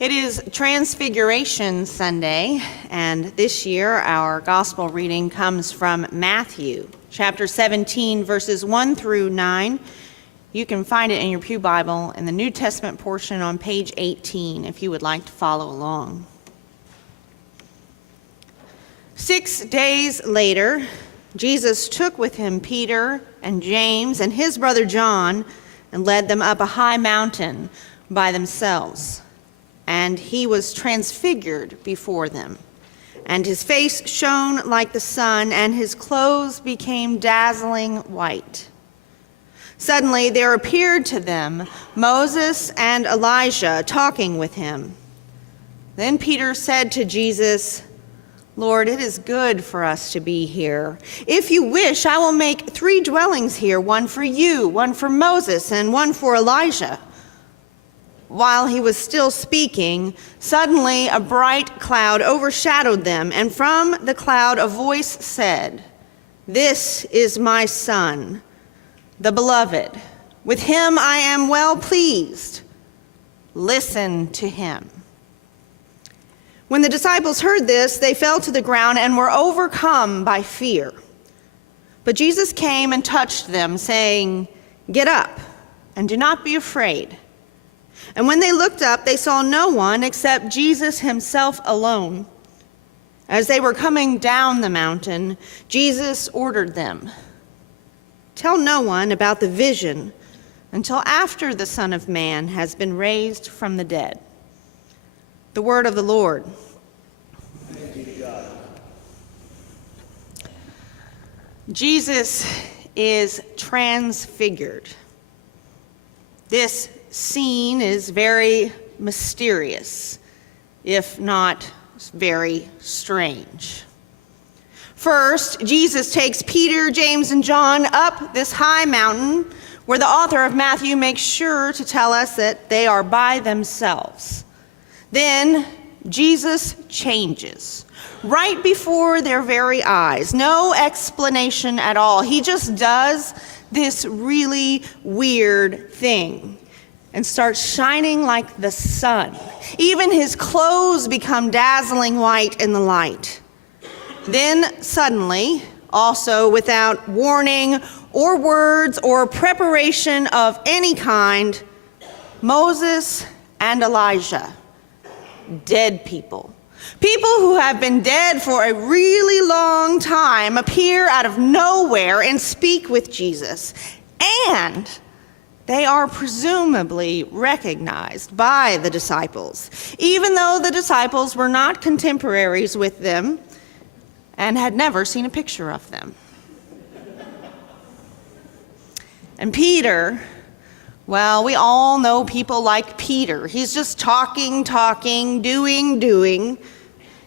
It is Transfiguration Sunday, and this year our gospel reading comes from Matthew, chapter 17, verses 1 through 9. You can find it in your Pew Bible in the New Testament portion on page 18 if you would like to follow along. 6 days later, Jesus took with him Peter and James and his brother John and led them up a high mountain by themselves. And he was transfigured before them, and his face shone like the sun, and his clothes became dazzling white. Suddenly there appeared to them Moses and Elijah talking with him. Then Peter said to Jesus, "Lord, it is good for us to be here. If you wish, I will make 3 dwellings here, one for you, one for Moses, and one for Elijah." While he was still speaking, suddenly a bright cloud overshadowed them, and from the cloud a voice said, "This is my Son, the Beloved. With him I am well pleased. Listen to him." When the disciples heard this, they fell to the ground and were overcome by fear. But Jesus came and touched them, saying, "Get up and do not be afraid." And when they looked up, they saw no one except Jesus himself alone. As they were coming down the mountain, Jesus ordered them, "Tell no one about the vision until after the Son of Man has been raised from the dead." The word of the Lord. Thanks be to God. Jesus is transfigured. This scene is very mysterious, if not very strange. First, Jesus takes Peter, James, and John up this high mountain where the author of Matthew makes sure to tell us that they are by themselves. Then Jesus changes right before their very eyes. No explanation at all. He just does this really weird thing and starts shining like the sun. Even his clothes become dazzling white in the light. Then suddenly, also without warning or words or preparation of any kind, Moses and Elijah, dead people who have been dead for a really long time, appear out of nowhere and speak with Jesus. And they are presumably recognized by the disciples, even though the disciples were not contemporaries with them and had never seen a picture of them. And Peter, well, we all know people like Peter. He's just talking, doing.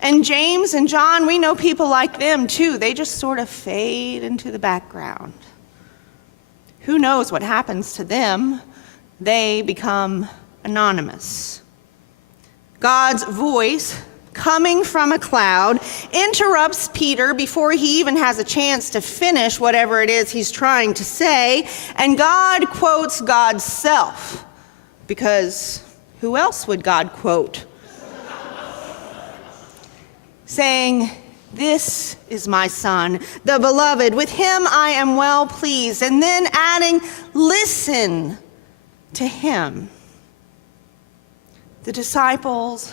And James and John, we know people like them too. They just sort of fade into the background. Who knows what happens to them? They become anonymous. God's voice, coming from a cloud, interrupts Peter before he even has a chance to finish whatever it is he's trying to say, and God quotes God's self, because who else would God quote? Saying, "This is my Son, the Beloved. With him I am well pleased." And then adding, "Listen to him." The disciples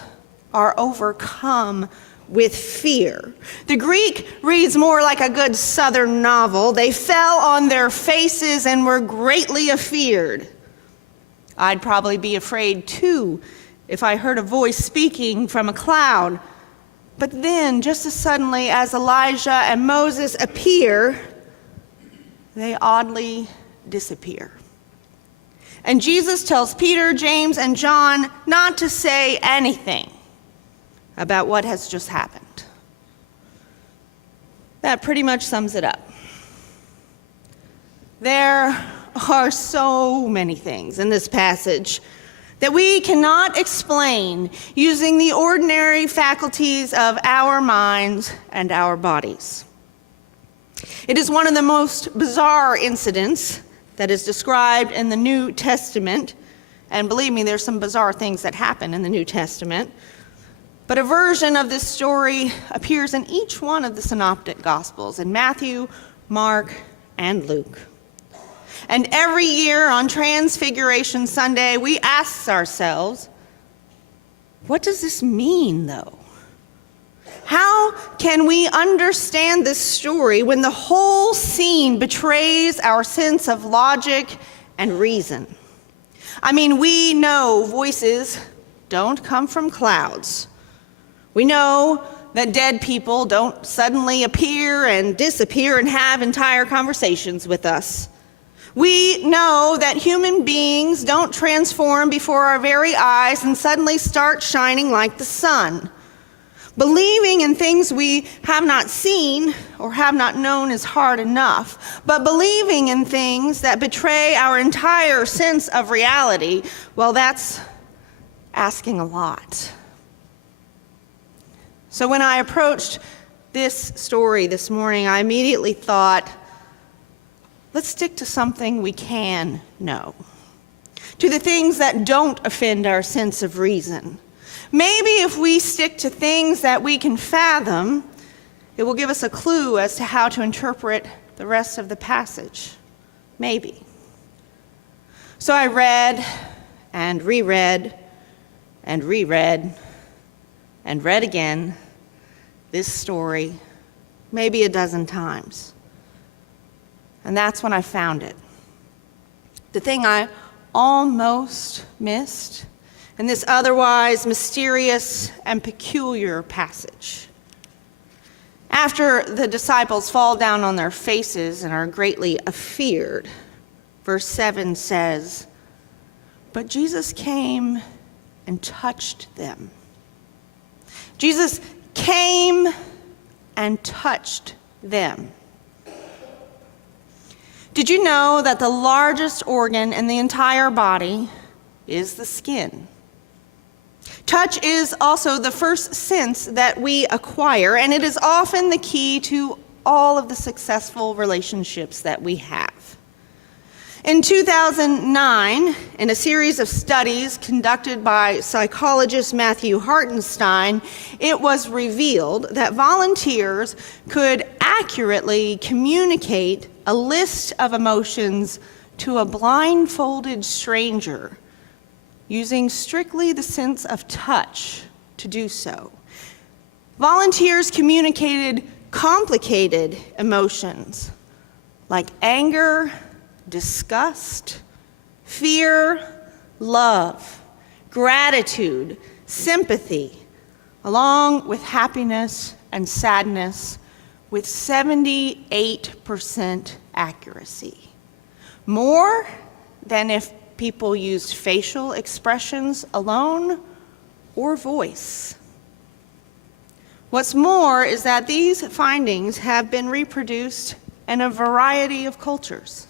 are overcome with fear. The Greek reads more like a good Southern novel. They fell on their faces and were greatly afeared. I'd probably be afraid too if I heard a voice speaking from a cloud. But then, just as suddenly as Elijah and Moses appear, they oddly disappear. And Jesus tells Peter, James, and John not to say anything about what has just happened. That pretty much sums it up. There are so many things in this passage that we cannot explain using the ordinary faculties of our minds and our bodies. It is one of the most bizarre incidents that is described in the New Testament, And believe me, there's some bizarre things that happen in the New Testament. But a version of this story appears in each one of the synoptic gospels, in Matthew, Mark, and Luke. And every year on Transfiguration Sunday, we ask ourselves, what does this mean, though? How can we understand this story when the whole scene betrays our sense of logic and reason? I mean, we know voices don't come from clouds. We know that dead people don't suddenly appear and disappear and have entire conversations with us. We know that human beings don't transform before our very eyes and suddenly start shining like the sun. Believing in things we have not seen or have not known is hard enough, but believing in things that betray our entire sense of reality, well, that's asking a lot. So when I approached this story this morning, I immediately thought, let's stick to something we can know, to the things that don't offend our sense of reason. Maybe if we stick to things that we can fathom, it will give us a clue as to how to interpret the rest of the passage. Maybe. So I read and reread and reread and read again this story, maybe a dozen times. And that's when I found it. The thing I almost missed in this otherwise mysterious and peculiar passage. After the disciples fall down on their faces and are greatly afeared, verse 7 says, "But Jesus came and touched them." Jesus came and touched them. Did you know that the largest organ in the entire body is the skin? Touch is also the first sense that we acquire, and it is often the key to all of the successful relationships that we have. In 2009, in a series of studies conducted by psychologist Matthew Hartenstein, it was revealed that volunteers could accurately communicate a list of emotions to a blindfolded stranger using strictly the sense of touch to do so. Volunteers communicated complicated emotions like anger, disgust, fear, love, gratitude, sympathy, along with happiness and sadness with 78% accuracy. More than if people used facial expressions alone or voice. What's more is that these findings have been reproduced in a variety of cultures.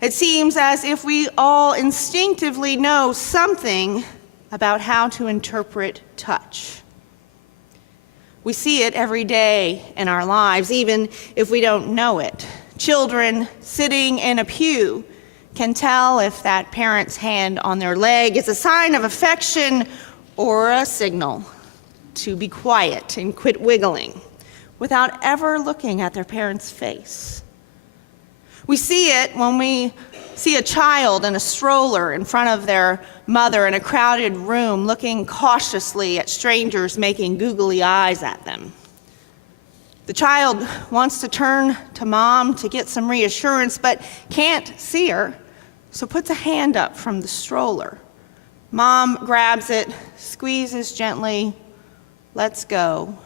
It seems as if we all instinctively know something about how to interpret touch. We see it every day in our lives, even if we don't know it. Children sitting in a pew can tell if that parent's hand on their leg is a sign of affection or a signal to be quiet and quit wiggling without ever looking at their parent's face. We see it when we see a child in a stroller in front of their mother in a crowded room looking cautiously at strangers making googly eyes at them. The child wants to turn to mom to get some reassurance but can't see her, so puts a hand up from the stroller. Mom grabs it, squeezes gently, lets go,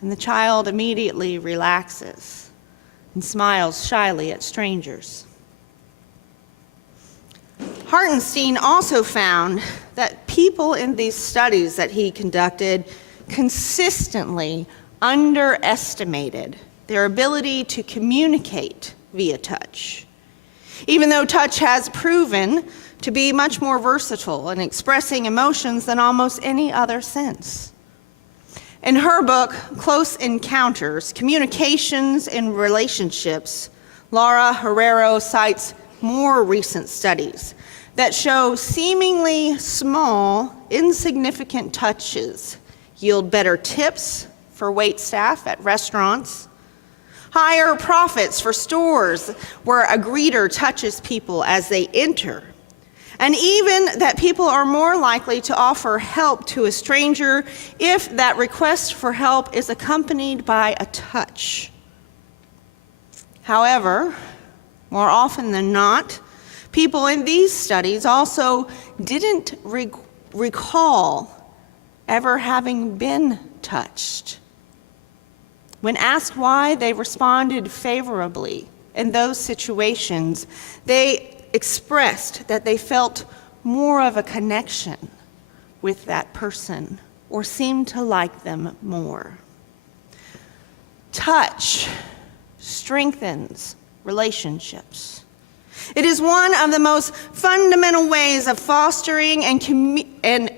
and the child immediately relaxes and smiles shyly at strangers. Hartenstein also found that people in these studies that he conducted consistently underestimated their ability to communicate via touch, even though touch has proven to be much more versatile in expressing emotions than almost any other sense. In her book, Close Encounters, Communications in Relationships, Laura Herrero cites more recent studies that show seemingly small, insignificant touches yield better tips for waitstaff at restaurants, higher profits for stores where a greeter touches people as they enter, and even that people are more likely to offer help to a stranger if that request for help is accompanied by a touch. However, more often than not, people in these studies also didn't recall ever having been touched. When asked why they responded favorably in those situations, they expressed that they felt more of a connection with that person or seemed to like them more. Touch strengthens relationships. It is one of the most fundamental ways of fostering and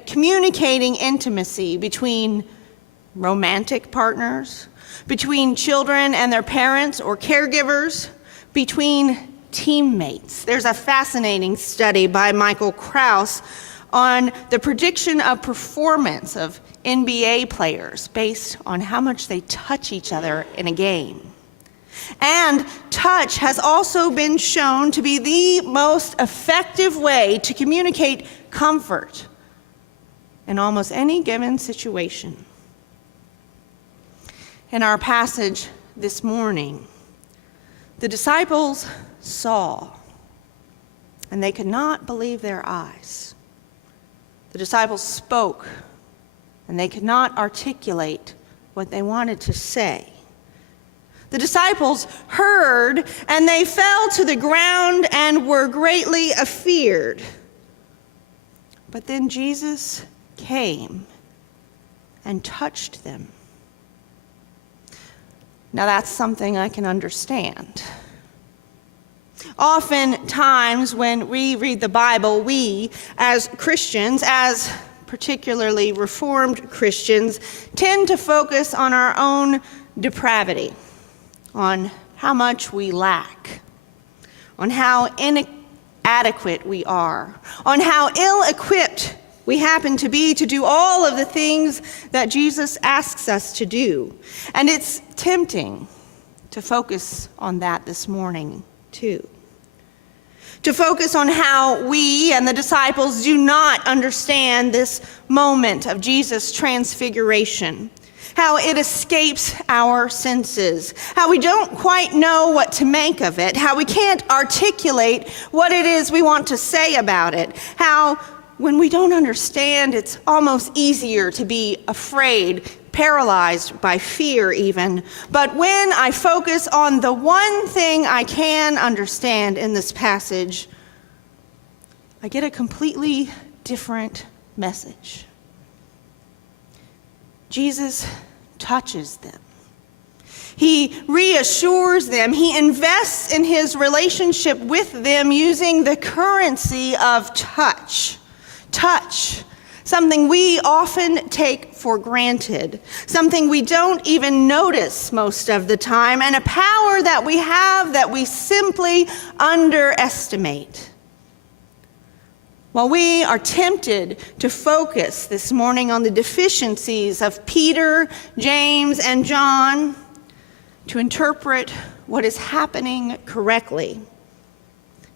communicating intimacy between romantic partners, between children and their parents or caregivers, between teammates. There's a fascinating study by Michael Krauss on the prediction of performance of NBA players based on how much they touch each other in a game. And touch has also been shown to be the most effective way to communicate comfort in almost any given situation. In our passage this morning, the disciples saw, and they could not believe their eyes. The disciples spoke, and they could not articulate what they wanted to say. The disciples heard, and they fell to the ground and were greatly afeared. But then Jesus came and touched them. Now that's something I can understand. Oftentimes when we read the Bible, we as Christians, as particularly Reformed Christians, tend to focus on our own depravity, on how much we lack, on how inadequate we are, on how ill-equipped we happen to be to do all of the things that Jesus asks us to do. And it's tempting to focus on that this morning, too. To focus on how we and the disciples do not understand this moment of Jesus' transfiguration, how it escapes our senses, how we don't quite know what to make of it, how we can't articulate what it is we want to say about it, how when we don't understand, it's almost easier to be afraid, paralyzed by fear even. But when I focus on the one thing I can understand in this passage, I get a completely different message. Jesus touches them. He reassures them. He invests in his relationship with them using the currency of touch. Touch, something we often take for granted, something we don't even notice most of the time, and a power that we have that we simply underestimate. While we are tempted to focus this morning on the deficiencies of Peter, James, and John, to interpret what is happening correctly,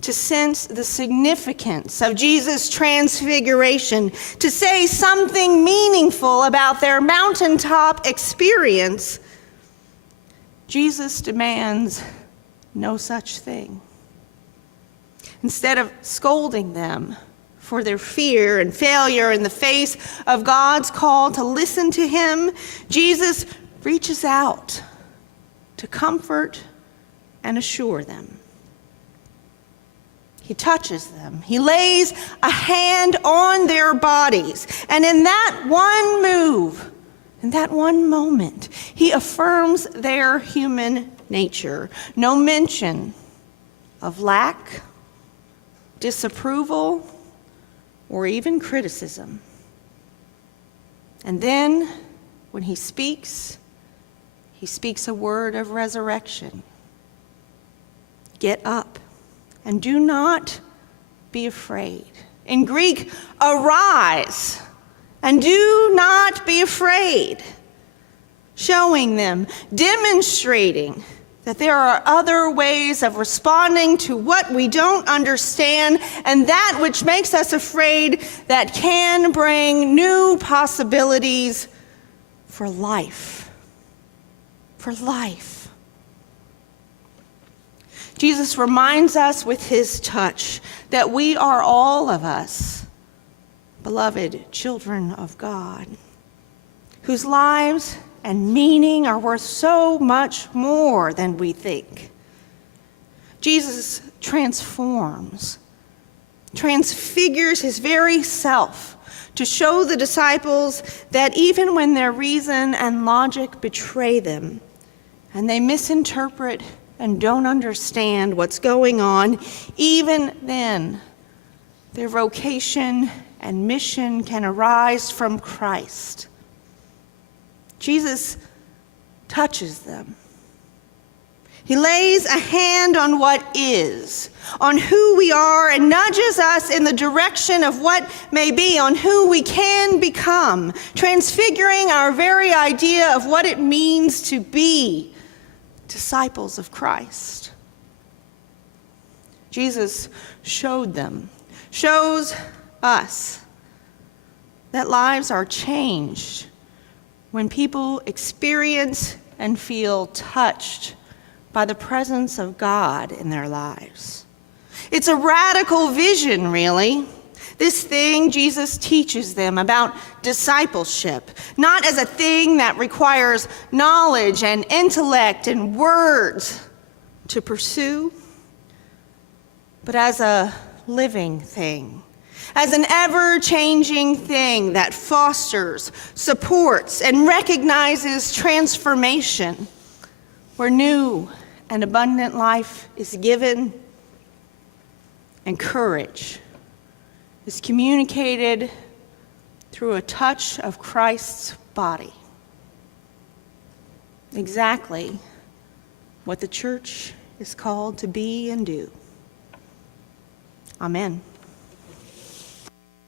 to sense the significance of Jesus' transfiguration, to say something meaningful about their mountaintop experience, Jesus demands no such thing. Instead of scolding them for their fear and failure in the face of God's call to listen to him, Jesus reaches out to comfort and assure them. He touches them. He lays a hand on their bodies. And in that one move, in that one moment, he affirms their human nature. No mention of lack, disapproval, or even criticism. And then, when he speaks a word of resurrection. Get up. And do not be afraid. In Greek, arise and do not be afraid. Showing them, demonstrating that there are other ways of responding to what we don't understand and that which makes us afraid that can bring new possibilities for life. For life. Jesus reminds us with his touch that we are all of us, beloved children of God, whose lives and meaning are worth so much more than we think. Jesus transfigures his very self to show the disciples that even when their reason and logic betray them, and they misinterpret and don't understand what's going on, even then, their vocation and mission can arise from Christ. Jesus touches them. He lays a hand on what is, on who we are, and nudges us in the direction of what may be, on who we can become, transfiguring our very idea of what it means to be disciples of Christ. Jesus showed them, shows us that lives are changed when people experience and feel touched by the presence of God in their lives. It's a radical vision, really. This thing Jesus teaches them about discipleship, not as a thing that requires knowledge and intellect and words to pursue, but as a living thing, as an ever-changing thing that fosters, supports, and recognizes transformation, where new and abundant life is given and courage is communicated through a touch of Christ's body. Exactly what the church is called to be and do. Amen.